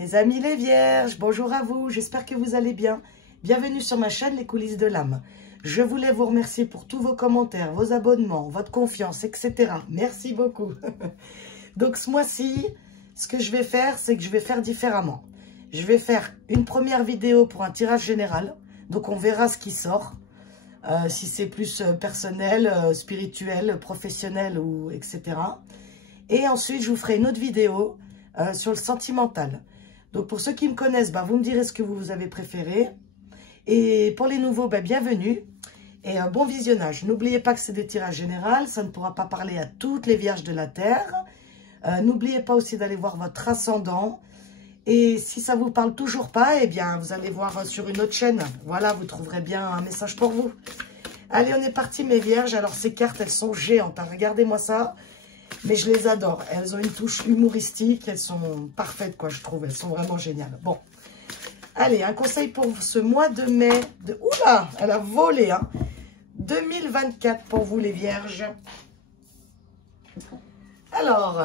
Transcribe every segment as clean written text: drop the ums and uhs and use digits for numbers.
Mes amis les vierges, bonjour à vous, j'espère que vous allez bien. Bienvenue sur ma chaîne Les Coulisses de l'âme. Je voulais vous remercier pour tous vos commentaires, vos abonnements, votre confiance, etc. Merci beaucoup. Donc ce mois-ci, ce que je vais faire, c'est que je vais faire différemment. Je vais faire une première vidéo pour un tirage général. Donc on verra ce qui sort. Si c'est plus personnel, spirituel, professionnel, ou etc. Et ensuite, je vous ferai une autre vidéo sur le sentimental. Donc pour ceux qui me connaissent, vous me direz ce que vous avez préféré. Et pour les nouveaux, bienvenue. Et bon visionnage. N'oubliez pas que c'est des tirages généraux. Ça ne pourra pas parler à toutes les vierges de la Terre. N'oubliez pas aussi d'aller voir votre ascendant. Et si ça ne vous parle toujours pas, eh bien, vous allez voir sur une autre chaîne. Voilà, vous trouverez bien un message pour vous. Allez, on est parti, mes vierges. Alors, ces cartes, elles sont géantes. Regardez-moi ça. Mais je les adore. Elles ont une touche humoristique. Elles sont parfaites, quoi, je trouve. Elles sont vraiment géniales. Bon. Allez, un conseil pour ce mois de mai. Oula, elle a volé, hein. 2024 pour vous, les vierges. Alors,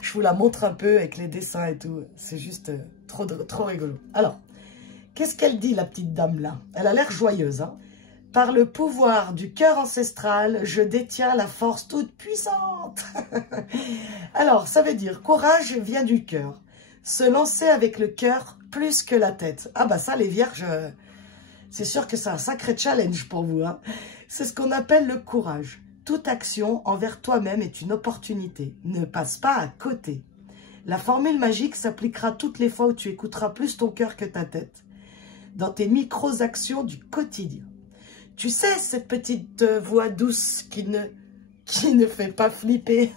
je vous la montre un peu avec les dessins et tout. C'est juste trop rigolo. Alors, qu'est-ce qu'elle dit, la petite dame, là? Elle a l'air joyeuse, hein. Par le pouvoir du cœur ancestral, je détiens la force toute puissante. Alors, ça veut dire, courage vient du cœur. Se lancer avec le cœur plus que la tête. Ah ça, les vierges, c'est sûr que c'est un sacré challenge pour vous, hein. C'est ce qu'on appelle le courage. Toute action envers toi-même est une opportunité. Ne passe pas à côté. La formule magique s'appliquera toutes les fois où tu écouteras plus ton cœur que ta tête. Dans tes micro-actions du quotidien. Tu sais, cette petite voix douce qui ne fait pas flipper.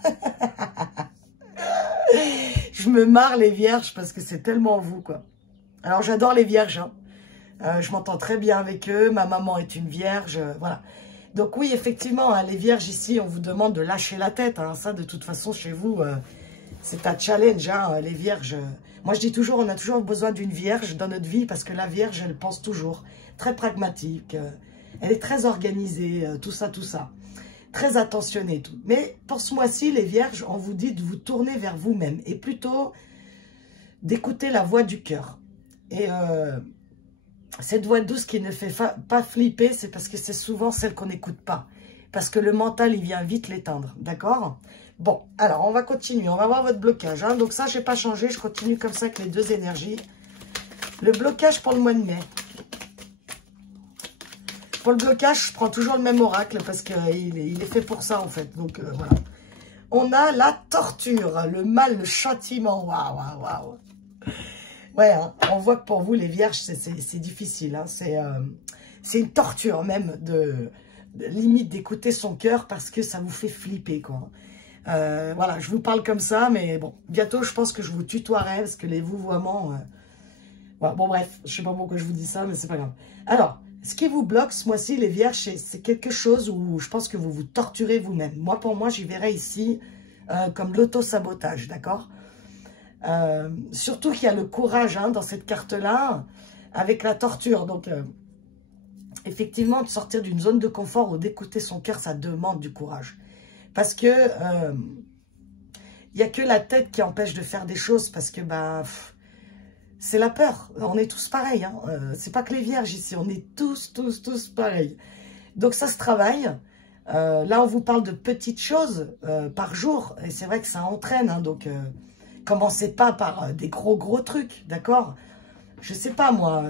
Je me marre, les vierges, parce que c'est tellement vous, quoi. Alors, j'adore les vierges, hein. Je m'entends très bien avec eux. Ma maman est une vierge, voilà. Donc oui, effectivement, hein, les vierges ici, on vous demande de lâcher la tête. Hein. Ça, de toute façon, chez vous, c'est un challenge, hein, les vierges. Moi, je dis toujours, on a toujours besoin d'une vierge dans notre vie parce que la vierge, elle pense toujours. Très pragmatique, elle est très organisée, tout ça. Très attentionnée, tout. Mais pour ce mois-ci, les vierges, on vous dit de vous tourner vers vous-même et plutôt d'écouter la voix du cœur. Et cette voix douce qui ne fait pas flipper, c'est parce que c'est souvent celle qu'on n'écoute pas. Parce que le mental, il vient vite l'éteindre. D'accord? Bon, alors, on va continuer. On va voir votre blocage. Hein. Donc ça, je n'ai pas changé. Je continue comme ça avec les deux énergies. Le blocage pour le mois de mai. Pour le blocage, je prends toujours le même oracle parce qu'il est fait pour ça, en fait. Donc, voilà. On a la torture, le mal, le châtiment. Waouh. Ouais, hein, on voit que pour vous, les vierges, c'est difficile. Hein, c'est une torture même, limite d'écouter son cœur parce que ça vous fait flipper, quoi. Voilà, je vous parle comme ça, mais bon, bientôt, je pense que je vous tutoierai parce que les vouvoiements... Voilà, bon, bref, je sais pas pourquoi je vous dis ça, mais c'est pas grave. Alors, ce qui vous bloque ce mois-ci, les vierges, c'est quelque chose où je pense que vous vous torturez vous-même. Moi, pour moi, j'y verrais ici comme l'auto-sabotage, d'accord? Surtout qu'il y a le courage hein, dans cette carte-là, avec la torture. Donc, effectivement, de sortir d'une zone de confort ou d'écouter son cœur, ça demande du courage. Parce que il n'y a que la tête qui empêche de faire des choses, parce que c'est la peur. On est tous pareils. Hein. C'est pas que les vierges ici, on est tous pareils. Donc, ça se travaille. Là, on vous parle de petites choses par jour, et c'est vrai que ça entraîne, hein, donc... Commencez pas par des gros trucs, d'accord? Je sais pas, moi.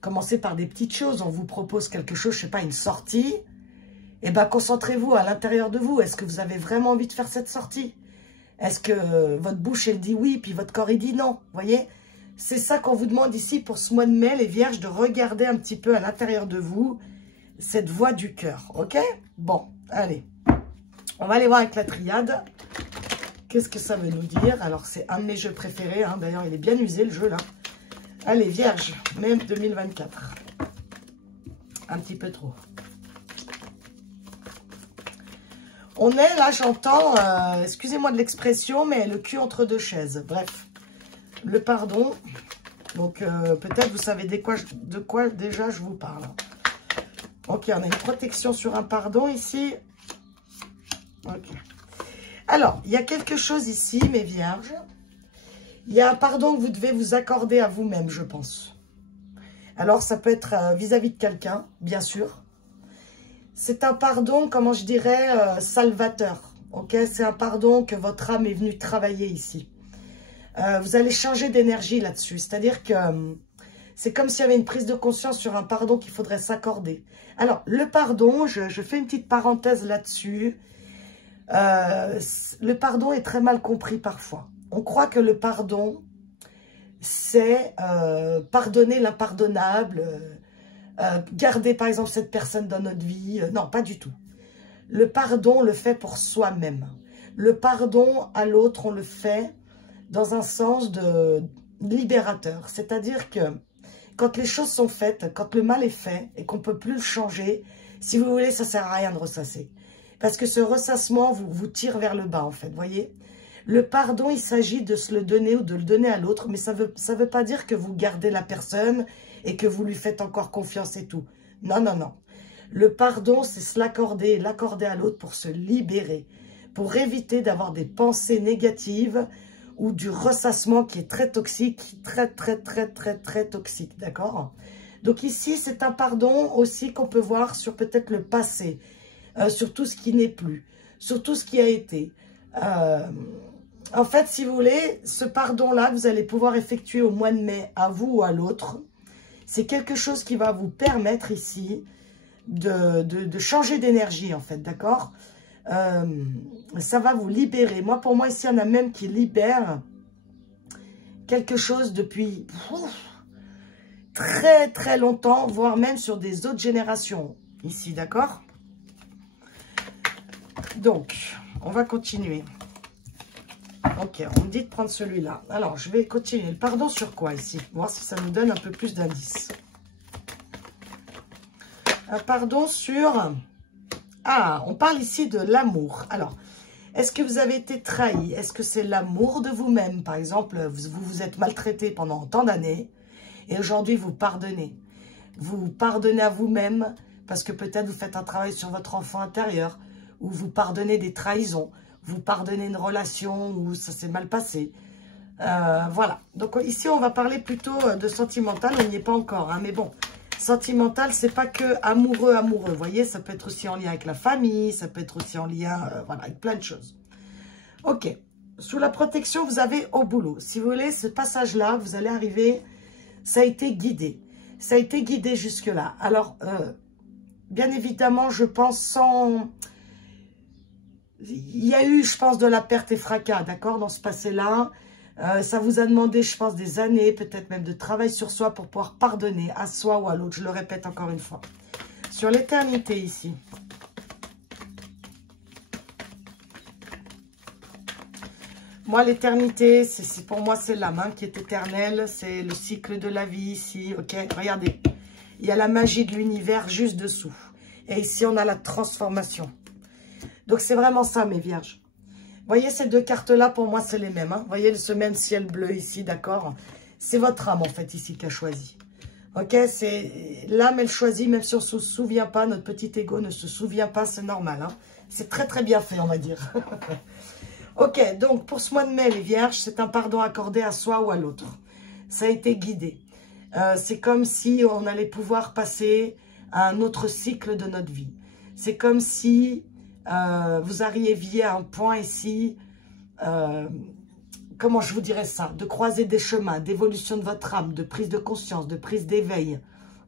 Commencez par des petites choses. On vous propose quelque chose, je sais pas, une sortie. Eh bien, concentrez-vous à l'intérieur de vous. Est-ce que vous avez vraiment envie de faire cette sortie? Est-ce que votre bouche, elle dit oui, puis votre corps, il dit non? Vous voyez? C'est ça qu'on vous demande ici pour ce mois de mai, les vierges, de regarder un petit peu à l'intérieur de vous cette voix du cœur, ok? Bon, allez. On va aller voir avec la triade. Qu'est-ce que ça veut nous dire? Alors, c'est un de mes jeux préférés. Hein. D'ailleurs, il est bien usé, le jeu, là. Allez, Vierge, mai 2024. Un petit peu trop. On est, là, j'entends, excusez-moi de l'expression, mais le cul entre deux chaises. Bref, le pardon. Donc, peut-être vous savez de quoi déjà je vous parle. Ok, on a une protection sur un pardon ici. Ok. Alors, il y a quelque chose ici, mes vierges. Il y a un pardon que vous devez vous accorder à vous-même, je pense. Alors, ça peut être vis-à-vis de quelqu'un, bien sûr. C'est un pardon, comment je dirais, salvateur. Ok, c'est un pardon que votre âme est venue travailler ici. Vous allez changer d'énergie là-dessus. C'est-à-dire que c'est comme s'il y avait une prise de conscience sur un pardon qu'il faudrait s'accorder. Alors, le pardon, je fais une petite parenthèse là-dessus. Le pardon est très mal compris parfois. On croit que le pardon, c'est pardonner l'impardonnable, garder par exemple cette personne dans notre vie. Non, pas du tout. Le pardon, on le fait pour soi-même. Le pardon à l'autre, on le fait dans un sens de libérateur. C'est-à-dire que quand les choses sont faites, quand le mal est fait et qu'on ne peut plus le changer, si vous voulez, ça ne sert à rien de ressasser. Parce que ce ressassement vous tire vers le bas, en fait, voyez. Le pardon, il s'agit de se le donner ou de le donner à l'autre, mais ça veut pas dire que vous gardez la personne et que vous lui faites encore confiance et tout. Non, non, non. Le pardon, c'est se l'accorder à l'autre pour se libérer, pour éviter d'avoir des pensées négatives ou du ressassement qui est très toxique, très toxique, d'accord? Donc ici, c'est un pardon aussi qu'on peut voir sur peut-être le passé, sur tout ce qui n'est plus, sur tout ce qui a été. En fait, si vous voulez, ce pardon-là, vous allez pouvoir effectuer au mois de mai à vous ou à l'autre. C'est quelque chose qui va vous permettre ici de changer d'énergie, en fait, d'accord? Ça va vous libérer. Moi, pour moi, ici, il y en a même qui libèrent quelque chose depuis très longtemps, voire même sur des autres générations, ici, d'accord? Donc, on va continuer. Ok, on me dit de prendre celui-là. Alors, je vais continuer. Le pardon sur quoi, ici? Voir si ça nous donne un peu plus d'indices. Un pardon sur... Ah, on parle ici de l'amour. Alors, est-ce que vous avez été trahi? Est-ce que c'est l'amour de vous-même? Par exemple, vous vous êtes maltraité pendant tant d'années et aujourd'hui, vous pardonnez. Vous pardonnez à vous-même parce que peut-être vous faites un travail sur votre enfant intérieur ou vous pardonnez des trahisons. Vous pardonnez une relation où ça s'est mal passé. Voilà. Donc ici, on va parler plutôt de sentimental. On n'y est pas encore, hein, mais bon. Sentimental, c'est pas que amoureux. Vous voyez, ça peut être aussi en lien avec la famille. Ça peut être aussi en lien, voilà, avec plein de choses. Ok. Sous la protection, vous avez au boulot. Si vous voulez, ce passage-là, vous allez arriver, ça a été guidé. Ça a été guidé jusque-là. Alors, bien évidemment, je pense sans... Il y a eu, je pense, de la perte et fracas, d'accord, dans ce passé-là. Ça vous a demandé, je pense, des années, peut-être même de travail sur soi pour pouvoir pardonner à soi ou à l'autre. Je le répète encore une fois. Sur l'éternité, ici. Moi, l'éternité, pour moi, c'est l'âme hein, qui est éternelle. C'est le cycle de la vie ici, ok. Regardez, il y a la magie de l'univers juste dessous. Et ici, on a la transformation. Donc, c'est vraiment ça, mes vierges. Vous voyez, ces deux cartes-là, pour moi, c'est les mêmes. Hein. Vous voyez ce même ciel bleu ici, d'accord? C'est votre âme, en fait, ici, qui a choisi. Ok? C'est l'âme, elle choisit, même si on ne se souvient pas, notre petit ego ne se souvient pas, c'est normal. Hein. C'est très bien fait, on va dire. Ok, donc, pour ce mois de mai, les vierges, c'est un pardon accordé à soi ou à l'autre. Ça a été guidé. C'est comme si on allait pouvoir passer à un autre cycle de notre vie. C'est comme si... vous arriviez à un point ici, comment je vous dirais ça, de croiser des chemins, d'évolution de votre âme, de prise de conscience, de prise d'éveil.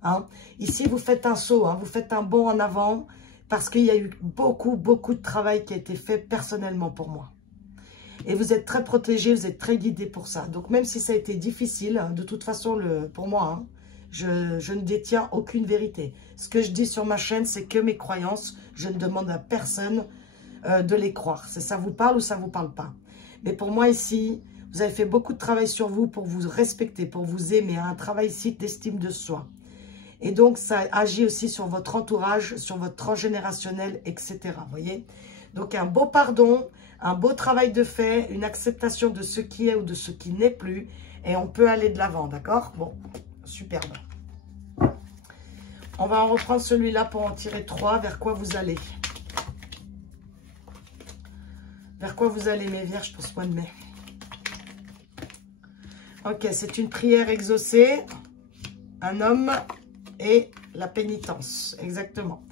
Hein. Ici, vous faites un saut, hein, vous faites un bond en avant, parce qu'il y a eu beaucoup de travail qui a été fait personnellement pour moi. Et vous êtes très protégé, vous êtes très guidé pour ça. Donc même si ça a été difficile, de toute façon, pour moi, hein, je ne détiens aucune vérité. Ce que je dis sur ma chaîne, c'est que mes croyances. Je ne demande à personne de les croire. Ça vous parle ou ça ne vous parle pas. Mais pour moi ici, vous avez fait beaucoup de travail sur vous pour vous respecter, pour vous aimer. Un travail ici d'estime de soi. Et donc, ça agit aussi sur votre entourage, sur votre transgénérationnel, etc. Vous voyez? Donc, un beau pardon, un beau travail de fait, une acceptation de ce qui est ou de ce qui n'est plus. Et on peut aller de l'avant, d'accord? Bon, superbe. On va en reprendre celui-là pour en tirer 3. Vers quoi vous allez? Vers quoi vous allez, mes vierges, pour ce mois de mai? Ok, c'est une prière exaucée, un homme et la pénitence, exactement.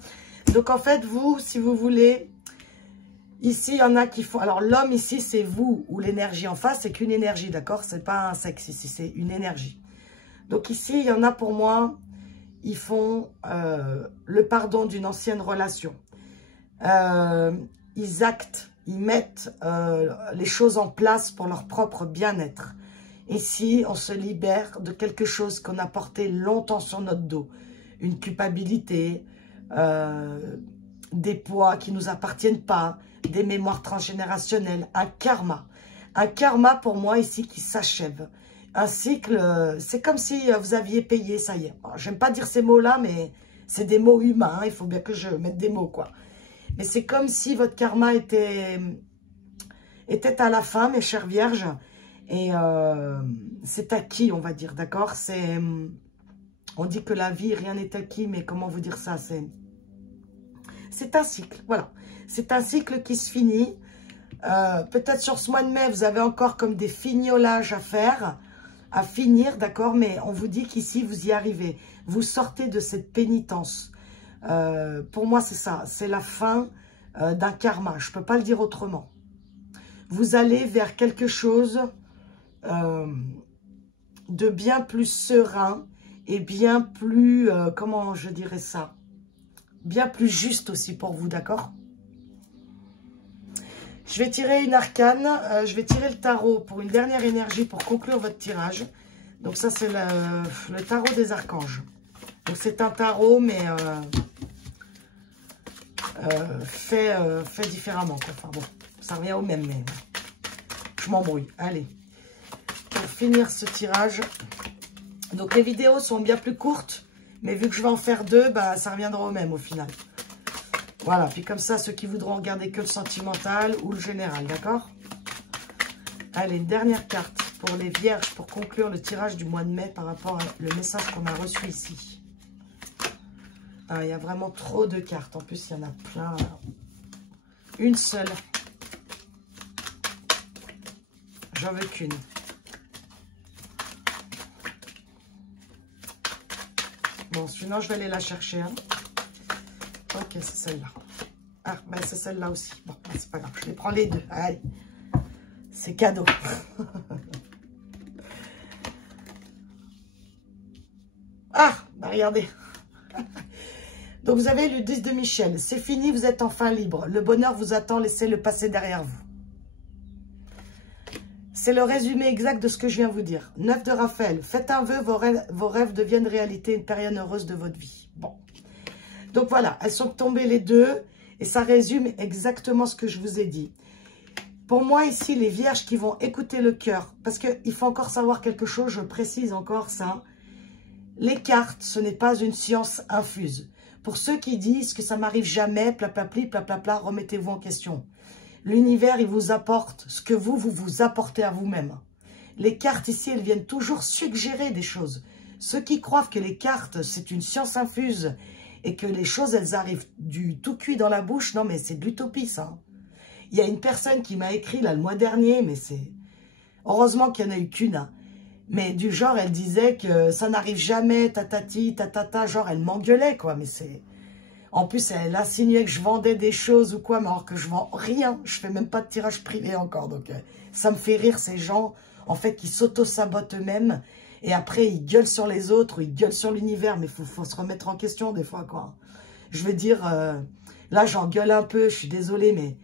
Donc en fait, vous, si vous voulez, ici, il y en a qui font... Alors l'homme ici, c'est vous, ou l'énergie en face, c'est qu'une énergie, d'accord? C'est pas un sexe ici, c'est une énergie. Donc ici, il y en a pour moi, ils font le pardon d'une ancienne relation. Ils actent, ils mettent les choses en place pour leur propre bien-être. Ici, on se libère de quelque chose qu'on a porté longtemps sur notre dos. Une culpabilité, des poids qui ne nous appartiennent pas, des mémoires transgénérationnelles, un karma. Un karma pour moi ici qui s'achève. Un cycle, c'est comme si vous aviez payé, ça y est. J'aime pas dire ces mots-là, mais c'est des mots humains. Hein, il faut bien que je mette des mots, quoi. Mais c'est comme si votre karma était à la fin, mes chères vierges. Et c'est acquis, on va dire, d'accord? On dit que la vie, rien n'est acquis, mais comment vous dire ça? C'est un cycle, voilà. C'est un cycle qui se finit. Peut-être sur ce mois de mai, vous avez encore comme des fignolages à faire, à finir, d'accord? Mais on vous dit qu'ici, vous y arrivez. Vous sortez de cette pénitence. Pour moi, c'est ça. C'est la fin d'un karma. Je ne peux pas le dire autrement. Vous allez vers quelque chose de bien plus serein et bien plus, comment je dirais ça, bien plus juste aussi pour vous, d'accord? Je vais tirer une arcane, je vais tirer le tarot pour une dernière énergie pour conclure votre tirage. Donc ça, c'est le tarot des archanges. Donc c'est un tarot, mais fait différemment, quoi. Enfin bon, ça revient au même, mais je m'embrouille. Allez. Pour finir ce tirage, donc les vidéos sont bien plus courtes, mais vu que je vais en faire deux, bah, ça reviendra au même au final. Voilà, puis comme ça, ceux qui voudront regarder que le sentimental ou le général, d'accord? Allez, une dernière carte pour les vierges, pour conclure le tirage du mois de mai par rapport au message qu'on a reçu ici. Ah, il y a vraiment trop de cartes, en plus il y en a plein. Une seule. J'en veux qu'une. Bon, sinon, je vais aller la chercher. Hein. Ok, c'est celle-là. Ah, ben c'est celle-là aussi. Bon, ben, c'est pas grave, je les prends les deux. Allez, c'est cadeau. Ah, ben regardez. Donc, vous avez le 10 de Michel. C'est fini, vous êtes enfin libre. Le bonheur vous attend, laissez-le passer derrière vous. C'est le résumé exact de ce que je viens de vous dire. 9 de Raphaël. Faites un vœu, vos rêves deviennent réalité, une période heureuse de votre vie. Bon. Donc voilà, elles sont tombées les deux. Et ça résume exactement ce que je vous ai dit. Pour moi, ici, les vierges qui vont écouter le cœur. Parce qu'il faut encore savoir quelque chose, je précise encore ça. Les cartes, ce n'est pas une science infuse. Pour ceux qui disent que ça m'arrive jamais, plaplapli, plaplapla, remettez-vous en question. L'univers, il vous apporte ce que vous apportez à vous-même. Les cartes ici, elles viennent toujours suggérer des choses. Ceux qui croient que les cartes, c'est une science infuse et que les choses, elles arrivent du tout cuit dans la bouche, non mais c'est de l'utopie ça. Il y a une personne qui m'a écrit là le mois dernier, mais c'est... Heureusement qu'il n'y en a eu qu'une. Hein. Mais du genre, elle disait que ça n'arrive jamais, tatati, tatata, genre elle m'engueulait quoi, mais c'est... En plus, elle insinuait que je vendais des choses ou quoi, mais alors que je vends rien. Je fais même pas de tirage privé encore. Donc, ça me fait rire ces gens, en fait, qui s'auto-sabotent eux-mêmes. Et après, ils gueulent sur les autres ou ils gueulent sur l'univers. Mais il faut se remettre en question des fois, quoi. Je veux dire, là, j'en gueule un peu. Je suis désolée, mais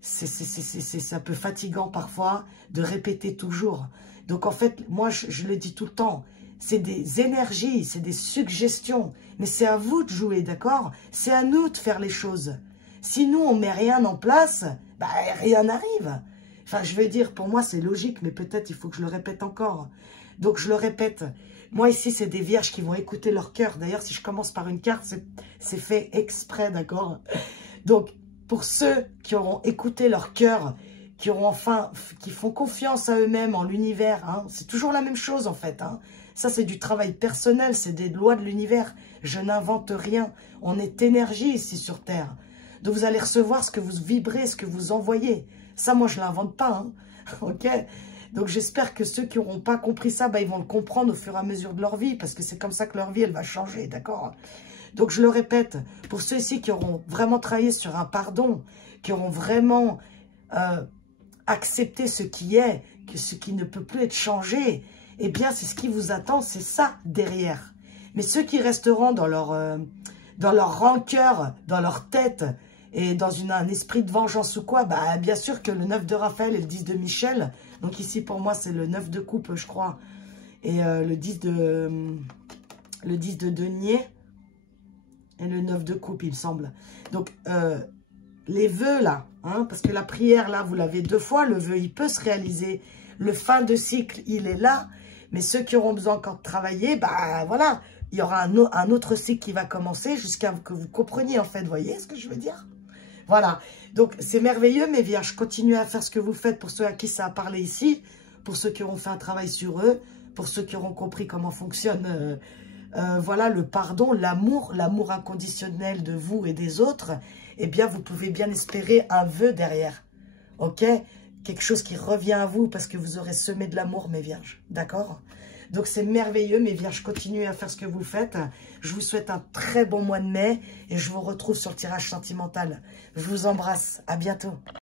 c'est un peu fatigant parfois de répéter toujours. Donc, en fait, moi, je le dis tout le temps. C'est des énergies, c'est des suggestions. Mais c'est à vous de jouer, d'accord? C'est à nous de faire les choses. Si nous, on met rien en place, bah, rien n'arrive. Enfin, je veux dire, pour moi, c'est logique, mais peut-être il faut que je le répète encore. Donc, je le répète. Moi, ici, c'est des vierges qui vont écouter leur cœur. D'ailleurs, si je commence par une carte, c'est fait exprès, d'accord? Donc, pour ceux qui auront écouté leur cœur, qui font confiance à eux-mêmes, en l'univers, hein, c'est toujours la même chose, en fait, hein. Ça, c'est du travail personnel, c'est des lois de l'univers. Je n'invente rien. On est énergie ici sur Terre. Donc, vous allez recevoir ce que vous vibrez, ce que vous envoyez. Ça, moi, je ne l'invente pas. Hein. Ok. Donc, j'espère que ceux qui n'auront pas compris ça, bah, ils vont le comprendre au fur et à mesure de leur vie. Parce que c'est comme ça que leur vie, elle va changer. D'accord? Donc, je le répète, pour ceux ici qui auront vraiment travaillé sur un pardon, qui auront vraiment accepté ce qui est, que ce qui ne peut plus être changé, eh bien, c'est ce qui vous attend, c'est ça derrière. Mais ceux qui resteront dans leur rancœur, dans leur tête, et dans un esprit de vengeance ou quoi, bah, bien sûr que le 9 de Raphaël et le 10 de Michel, donc ici pour moi c'est le 9 de coupe, je crois, et le 10 de denier, et le 9 de coupe, il me semble. Donc, les vœux, là, hein, parce que la prière, là, vous l'avez 2 fois, le vœu, il peut se réaliser. Le fin de cycle, il est là. Mais ceux qui auront besoin encore de travailler, bah, voilà, il y aura un autre cycle qui va commencer jusqu'à que vous compreniez, en fait, vous voyez ce que je veux dire? Voilà. Donc, c'est merveilleux, mes vierges. Continuez à faire ce que vous faites pour ceux à qui ça a parlé ici, pour ceux qui auront fait un travail sur eux, pour ceux qui auront compris comment fonctionne... voilà, le pardon, l'amour inconditionnel de vous et des autres, eh bien, vous pouvez bien espérer un vœu derrière, ok? Quelque chose qui revient à vous parce que vous aurez semé de l'amour, mes vierges, d'accord? Donc, c'est merveilleux, mes vierges, continuez à faire ce que vous faites. Je vous souhaite un très bon mois de mai et je vous retrouve sur le tirage sentimental. Je vous embrasse, à bientôt.